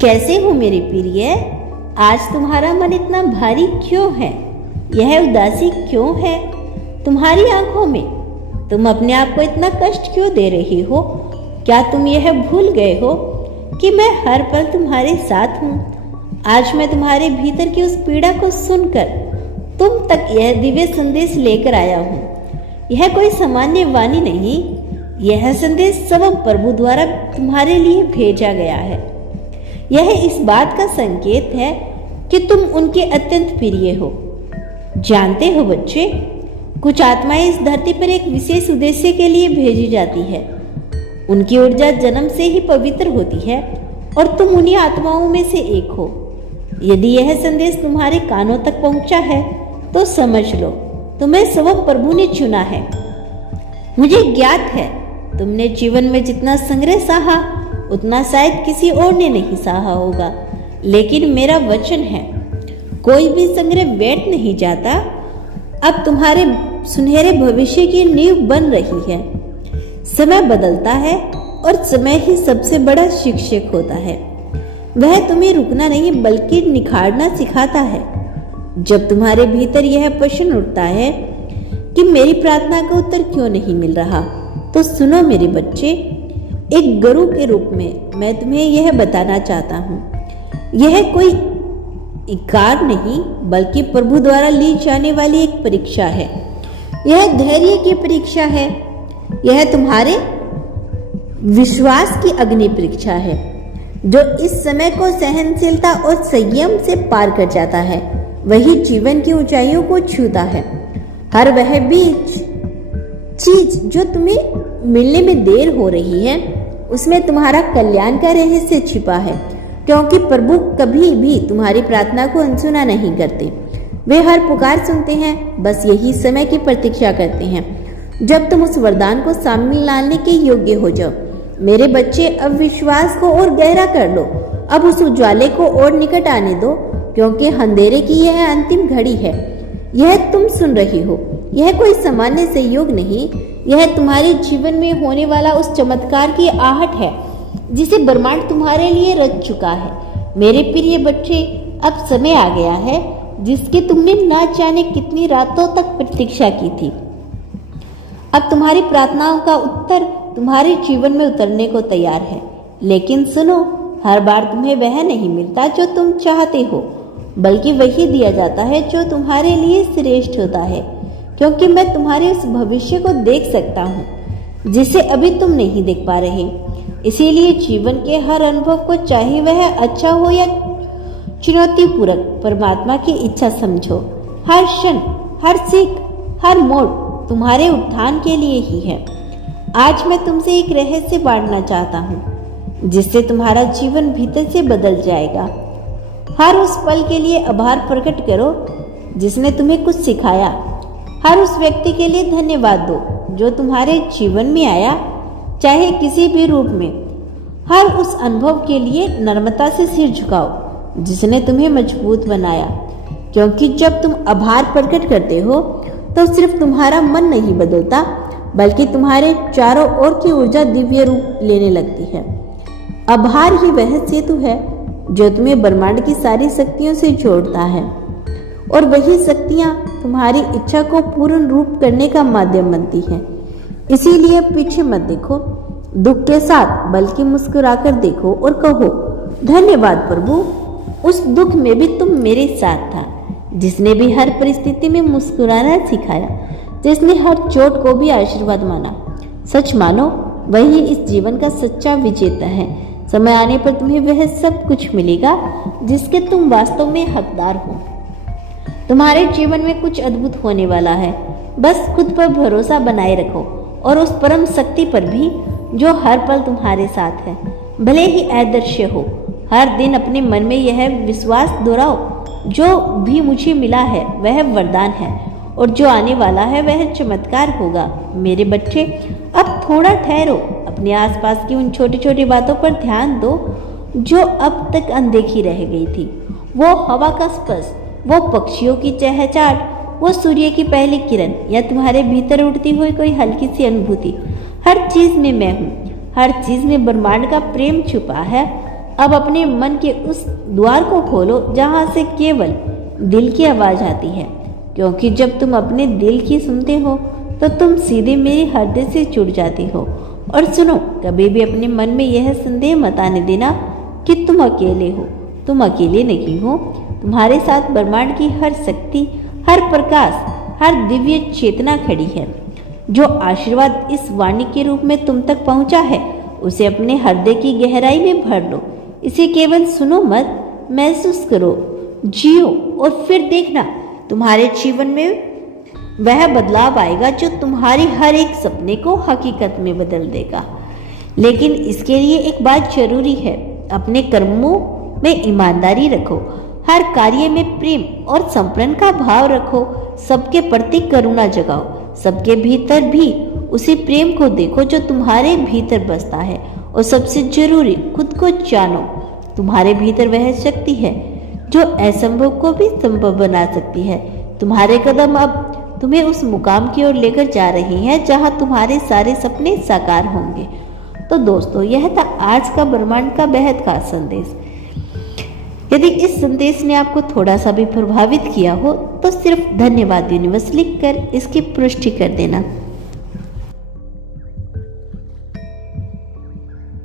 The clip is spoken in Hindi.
कैसे हो मेरे प्रिय? आज तुम्हारा मन इतना भारी क्यों है? यह उदासी क्यों है तुम्हारी आंखों में? तुम अपने आप को इतना कष्ट क्यों दे रही हो? क्या तुम यह भूल गए हो कि मैं हर पल तुम्हारे साथ हूँ? आज मैं तुम्हारे भीतर की उस पीड़ा को सुनकर तुम तक यह दिव्य संदेश लेकर आया हूँ। यह कोई सामान्य वाणी नहीं, यह संदेश स्वयं प्रभु द्वारा तुम्हारे लिए भेजा गया है। यह इस बात का संकेत है कि तुम उनके अत्यंत प्रिय हो। जानते हो बच्चे, कुछ आत्माएं इस धरती पर एक विशेष उद्देश्य के लिए भेजी जाती है। उनकी ऊर्जा जन्म से ही पवित्र होती है और तुम उन्हीं आत्माओं में से एक हो। यदि यह संदेश तुम्हारे कानों तक पहुंचा है तो समझ लो, तुम्हें स्वयं प्रभु ने चुना है। मुझे ज्ञात है तुमने जीवन में जितना संग्रह सहा उतना शायद किसी और ने नहीं सहा होगा, लेकिन मेरा वचन है कोई भी संग्रह व्यर्थ नहीं जाता। अब तुम्हारे सुनहरे भविष्य की नींव बन रही है। समय बदलता है और समय ही सबसे बड़ा शिक्षक होता है। वह तुम्हें रुकना नहीं बल्कि निखारना सिखाता है। जब तुम्हारे भीतर यह प्रश्न उठता है कि मेरी प्रार्थना का उत्तर क्यों नहीं मिल रहा, तो सुनो मेरे बच्चे, एक गुरु के रूप में मैं तुम्हें यह बताना चाहता हूँ। यह कोई इकार नहीं बल्कि प्रभु द्वारा ली जाने वाली एक परीक्षा है। यह धैर्य की परीक्षा है। यह तुम्हारे विश्वास की अग्नि परीक्षा है जो इस समय को सहनशीलता और संयम से पार कर जाता है। वही जीवन की ऊंचाइयों को छूता है। हर वह चीज जो तुम्हें मिलने में देर हो रही है, उसमें तुम्हारा कल्याण का रहस्य छिपा है, क्योंकि प्रभु कभी भी तुम्हारी प्रार्थना को अनसुना नहीं करते। वे हर पुकार सुनते हैं, बस यही समय की प्रतीक्षा करते हैं जब तुम उस वरदान को सामने लाने के योग्य हो जाओ। मेरे बच्चे, अब विश्वास को और गहरा कर लो। अब उस उज्ज्वले को और निकट आने दो, क्योंकि अंधेरे की यह अंतिम घड़ी है। यह तुम सुन रही हो, यह कोई सामान्य संयोग नहीं, यह तुम्हारे जीवन में होने वाला उस चमत्कार की आहट है जिसे ब्रह्मांड तुम्हारे लिए रच चुका है। मेरे प्रिय बच्चे, अब समय आ गया है जिसकी तुमने ना जाने कितनी रातों तक प्रतीक्षा की थी। अब तुम्हारी प्रार्थनाओं का उत्तर तुम्हारे जीवन में उतरने को तैयार है। लेकिन सुनो, हर बार तुम्हें वह नहीं मिलता जो तुम चाहते हो, बल्कि वही दिया जाता है जो तुम्हारे लिए श्रेष्ठ होता है, क्योंकि मैं तुम्हारे उस भविष्य को देख सकता हूँ जिसे अभी तुम नहीं देख पा रहे। इसीलिए जीवन के हर अनुभव को, चाहे वह अच्छा हो या चुनौतीपूर्ण, परमात्मा की इच्छा समझो। हर क्षण, हर सीख, हर मोड़ तुम्हारे उत्थान के लिए ही है। आज मैं तुमसे एक रहस्य बांटना चाहता हूँ जिससे तुम्हारा जीवन भीतर से बदल जाएगा। हर उस पल के लिए आभार प्रकट करो जिसने तुम्हें कुछ सिखाया। हर उस व्यक्ति के लिए धन्यवाद दो जो तुम्हारे जीवन में आया, चाहे किसी भी रूप में। हर उस अनुभव के लिए नम्रता से सिर झुकाओ जिसने तुम्हें मजबूत बनाया, क्योंकि जब तुम आभार प्रकट करते हो तो सिर्फ तुम्हारा मन नहीं बदलता, बल्कि तुम्हारे चारों ओर की ऊर्जा दिव्य रूप लेने लगती है। आभार ही वह सेतु है जो तुम्हें ब्रह्मांड की सारी शक्तियों से जोड़ता है, और वही शक्तियाँ तुम्हारी इच्छा को पूर्ण रूप करने का माध्यम बनती है। इसीलिए पीछे मत देखो दुख के साथ, बल्कि मुस्कुराकर देखो और कहो, धन्यवाद प्रभु, उस दुख में भी तुम मेरे साथ था, जिसने भी हर परिस्थिति में मुस्कुराना सिखाया, जिसने हर चोट को भी आशीर्वाद माना। सच मानो, वही इस जीवन का सच्चा विजेता है। समय आने पर तुम्हें वह सब कुछ मिलेगा जिसके तुम वास्तव में हकदार हो। तुम्हारे जीवन में कुछ अद्भुत होने वाला है। बस खुद पर भरोसा बनाए रखो और उस परम शक्ति पर भी जो हर पल तुम्हारे साथ है। भले ही अदृश्य हो, हर दिन अपने मन में यह विश्वास दोहराओ, जो भी मुझे मिला है वह वरदान है, और जो आने वाला है वह चमत्कार होगा। मेरे बच्चे, अब थोड़ा ठहरो, अपने आसपास की उन छोटी छोटी बातों पर ध्यान दो जो अब तक अनदेखी रह गई थी। वो हवा का स्पर्श, वो पक्षियों की चहचहाट, वो सूर्य की पहली किरण, या तुम्हारे भीतर उठती हुई कोई हल्की सी अनुभूति। हर चीज में मैं हूँ, हर चीज में ब्रह्मांड का प्रेम छुपा है। अब अपने मन के उस द्वार को खोलो जहां से केवल दिल की आवाज आती है, क्योंकि जब तुम अपने दिल की सुनते हो तो तुम सीधे मेरे हृदय से जुड़ जाती हो। और सुनो, कभी भी अपने मन में यह संदेह मत आने देना कि तुम अकेले हो। तुम अकेले नहीं हो। तुम्हारे साथ ब्रह्मांड की हर शक्ति, हर प्रकाश, हर दिव्य चेतना खड़ी है। जो आशीर्वाद इस वाणी के रूप में तुम तक पहुंचा है, उसे अपने हृदय की गहराई में भर लो। इसे केवल सुनो मत, महसूस करो, जियो, और फिर देखना तुम्हारे जीवन में वह बदलाव आएगा जो तुम्हारी हर एक सपने को हकीकत में बदल देगा। लेकिन इसके लिए एक बात जरूरी है, अपने कर्मों में ईमानदारी रखो, हर कार्य में प्रेम और समर्पण का भाव रखो, सबके प्रति करुणा जगाओ, सबके भीतर भी उसी प्रेम को देखो जो तुम्हारे भीतर बसता है। और सबसे जरूरी, खुद को जानो। तुम्हारे भीतर वह शक्ति है जो असंभव को भी संभव बना सकती है। तुम्हारे कदम अब तुम्हें उस मुकाम की ओर लेकर जा रही हैं जहां तुम्हारे सारे सपने साकार होंगे। तो दोस्तों, यह था आज का ब्रह्मांड का बेहद खास संदेश। यदि इस संदेश ने आपको थोड़ा सा भी प्रभावित किया हो तो सिर्फ धन्यवाद यूनिवर्स लिखकर इसकी पुष्टि कर देना।